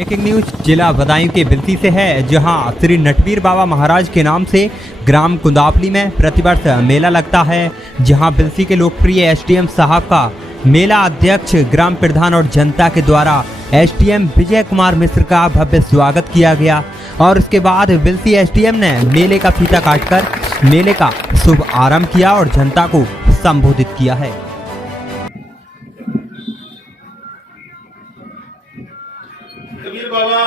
Breaking news जिला बदायूं के बिलसी से है, जहां श्री नटवीर बाबा महाराज के नाम से ग्राम कुंदापली में प्रतिवर्ष मेला लगता है। जहां बिलसी के लोकप्रिय एसडीएम साहब का मेला अध्यक्ष, ग्राम प्रधान और जनता के द्वारा एसडीएम विजय कुमार मिश्र का भव्य स्वागत किया गया और उसके बाद बिलसी एसडीएम ने मेले का फीता काटकर मेले का शुभ आरंभ किया और जनता को संबोधित किया है। नटवीर बाबा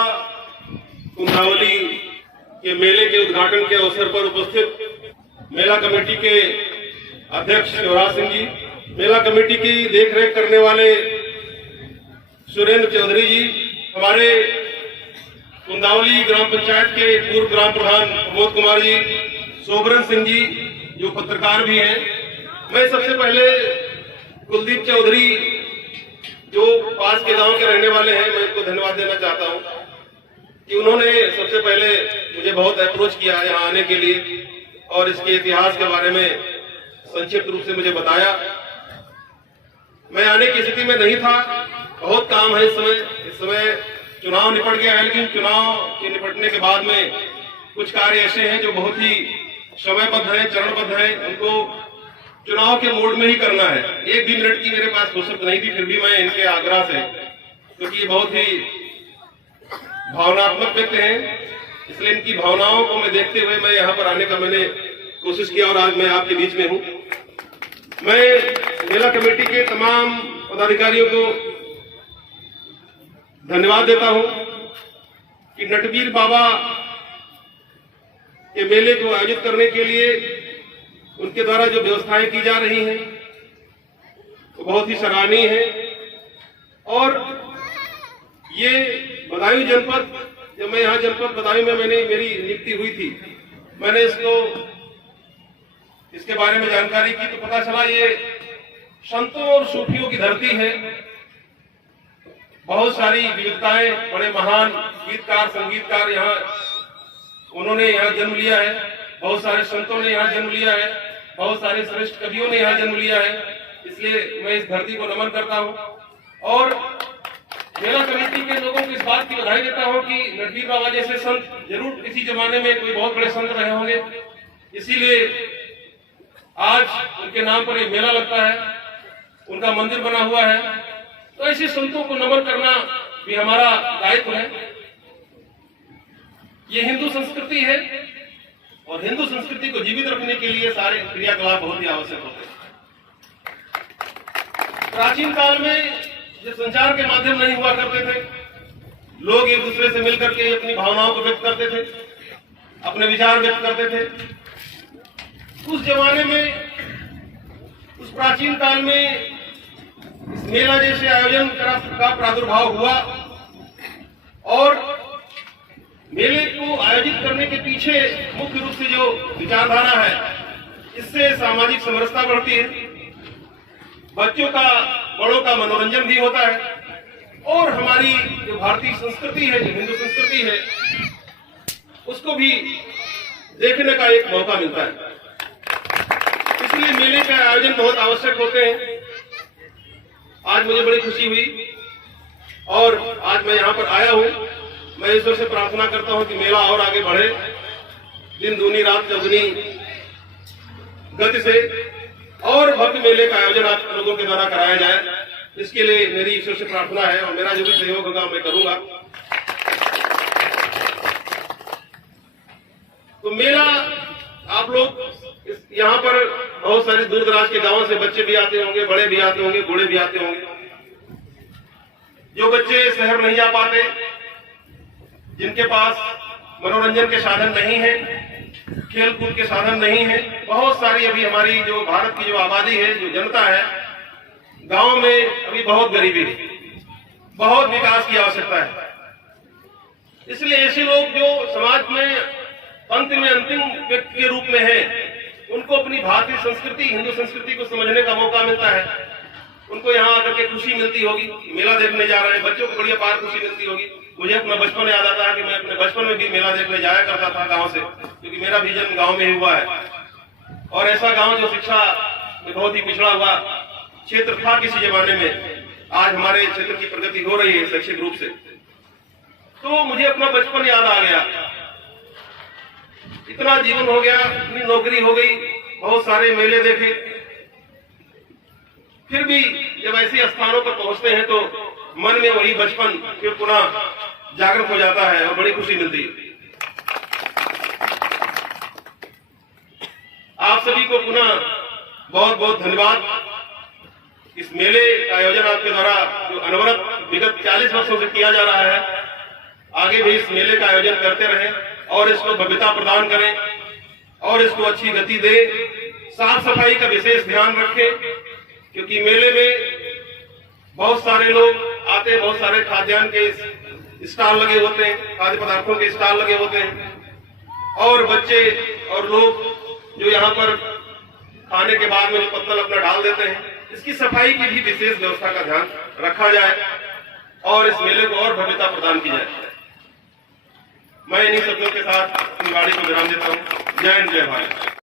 कुंदावली के मेले के उद्घाटन के अवसर पर उपस्थित मेला कमेटी के अध्यक्ष शिवराज सिंह जी, मेला कमेटी की देखरेख करने वाले सुरेंद्र चौधरी जी, हमारे कुंदावली ग्राम पंचायत के पूर्व ग्राम प्रधान प्रमोद कुमार जी, सोबरन सिंह जी जो पत्रकार भी हैं। मैं सबसे पहले कुलदीप चौधरी जो पास के गांव के रहने वाले हैं, मैं उनको धन्यवाद देना चाहता हूं कि उन्होंने सबसे पहले मुझे बहुत अप्रोच किया यहाँ आने के लिए और इसके इतिहास के बारे में संक्षिप्त रूप से मुझे बताया। मैं आने की स्थिति में नहीं था, बहुत काम है इस समय चुनाव निपट गया है, लेकिन चुनाव के निपटने के बाद में कुछ कार्य ऐसे हैं जो बहुत ही समयबद्ध हैं, चरणबद्ध हैं, उनको चुनाव के मोड में ही करना है। एक भी मिनट की मेरे पास फुर्सत नहीं थी, फिर भी मैं इनके आग्रह से, क्योंकि ये बहुत ही भावनात्मक व्यक्ति हैं, इसलिए इनकी भावनाओं को मैं देखते हुए मैं यहाँ पर आने का मैंने कोशिश किया और आज मैं आपके बीच में हूँ। मैं मेला कमेटी के तमाम पदाधिकारियों को धन्यवाद देता हूँ कि नटवीर बाबा के मेले को आयोजित करने के लिए उनके द्वारा जो व्यवस्थाएं की जा रही हैं वो बहुत ही सराहनीय है। और ये बदायूं जनपद, जब मैं यहाँ जनपद बदायूं में मेरी नियुक्ति हुई थी, मैंने इसके बारे में जानकारी की तो पता चला ये संतों और सूफियों की धरती है। बहुत सारी विविधताएं, बड़े महान गीतकार, संगीतकार यहाँ उन्होंने यहाँ जन्म लिया है, बहुत सारे संतों ने यहाँ जन्म लिया है, बहुत सारे श्रेष्ठ कवियों ने यहाँ जन्म लिया है। इसलिए मैं इस धरती को नमन करता हूँ और मेला कमेटी के लोगों को इस बात की बधाई देता हूँ कि नटवीर बाबा जैसे संत जरूर किसी जमाने में कोई बहुत बड़े संत रहे होंगे, इसीलिए आज उनके नाम पर एक मेला लगता है, उनका मंदिर बना हुआ है। तो ऐसे संतों को नमन करना भी हमारा दायित्व है। ये हिंदू संस्कृति है और हिंदू संस्कृति को जीवित रखने के लिए सारे क्रियाकलाप बहुत ही आवश्यक होते हैं। प्राचीन काल में जो संचार के माध्यम नहीं हुआ करते थे, लोग एक दूसरे से मिलकर के अपनी भावनाओं को व्यक्त करते थे, अपने विचार व्यक्त करते थे। उस जमाने में, उस प्राचीन काल में इस मेला जैसे आयोजन का प्रादुर्भाव हुआ और मेले को आयोजित करने के पीछे मुख्य रूप से जो विचारधारा है, इससे सामाजिक समरसता बढ़ती है, बच्चों का, बड़ों का मनोरंजन भी होता है और हमारी जो भारतीय संस्कृति है, जो हिंदू संस्कृति है, उसको भी देखने का एक मौका मिलता है। इसलिए मेले का आयोजन बहुत आवश्यक होते हैं। आज मुझे बड़ी खुशी हुई और आज मैं यहाँ पर आया हूँ। मैं ईश्वर से प्रार्थना करता हूँ कि मेला और आगे बढ़े, दिन दूनी रात चौगुनी गति से और भव्य मेले का आयोजन आप लोगों के द्वारा कराया जाए, इसके लिए मेरी ईश्वर से प्रार्थना है और मेरा जो भी सहयोग होगा मैं करूंगा। तो मेला, आप लोग यहाँ पर बहुत सारे दूर दराज के गांवों से बच्चे भी आते होंगे, बड़े भी आते होंगे, बूढ़े भी आते होंगे। जो बच्चे शहर नहीं जा पाते, जिनके पास मनोरंजन के साधन नहीं है, खेल कूद के साधन नहीं है, बहुत सारी अभी हमारी जो भारत की जो आबादी है, जो जनता है, गांव में अभी बहुत गरीबी है, बहुत विकास की आवश्यकता है। इसलिए ऐसे लोग जो समाज में पंक्ति में अंतिम व्यक्ति के रूप में है, उनको अपनी भारतीय संस्कृति, हिंदू संस्कृति को समझने का मौका मिलता है। उनको यहाँ आकर के खुशी मिलती होगी, मेला देखने जा रहे हैं, बच्चों को बड़ी अपार खुशी मिलती होगी। मुझे अपना बचपन याद आता है कि मैं अपने बचपन में भी मेला देखने जाया करता था गांव से, क्योंकि मेरा भी जन्म गांव में ही हुआ है और ऐसा गांव जो शिक्षा में बहुत ही पिछड़ा हुआ क्षेत्र था किसी जमाने में, आज हमारे क्षेत्र की प्रगति हो रही है शैक्षिक रूप से। तो मुझे अपना बचपन याद आ गया। इतना जीवन हो गया, इतनी नौकरी हो गई, बहुत सारे मेले देखे, फिर भी जब ऐसे स्थानों पर पहुंचते हैं तो मन में वही बचपन फिर पुनः जागृत हो जाता है और बड़ी खुशी मिलती है। आप सभी को पुनः बहुत बहुत धन्यवाद। इस मेले का आयोजन आपके द्वारा जो अनवरत विगत 40 वर्षों से किया जा रहा है, आगे भी इस मेले का आयोजन करते रहें और इसको भव्यता प्रदान करें और इसको अच्छी गति दें। साफ सफाई का विशेष ध्यान रखें, क्योंकि मेले में बहुत सारे लोग आते हैं, बहुत सारे खाद्यान्न के स्टॉल लगे होते हैं, खाद्य पदार्थों के स्टॉल लगे होते हैं और बच्चे और लोग जो यहाँ पर खाने के बाद में जो पत्तल अपना डाल देते हैं, इसकी सफाई की भी विशेष व्यवस्था का ध्यान रखा जाए और इस मेले को और भव्यता प्रदान की जाए। मैं इन्हीं शब्दों के साथ अपनी वाणी को विराम देता हूँ। जय हिंद, जय भारत।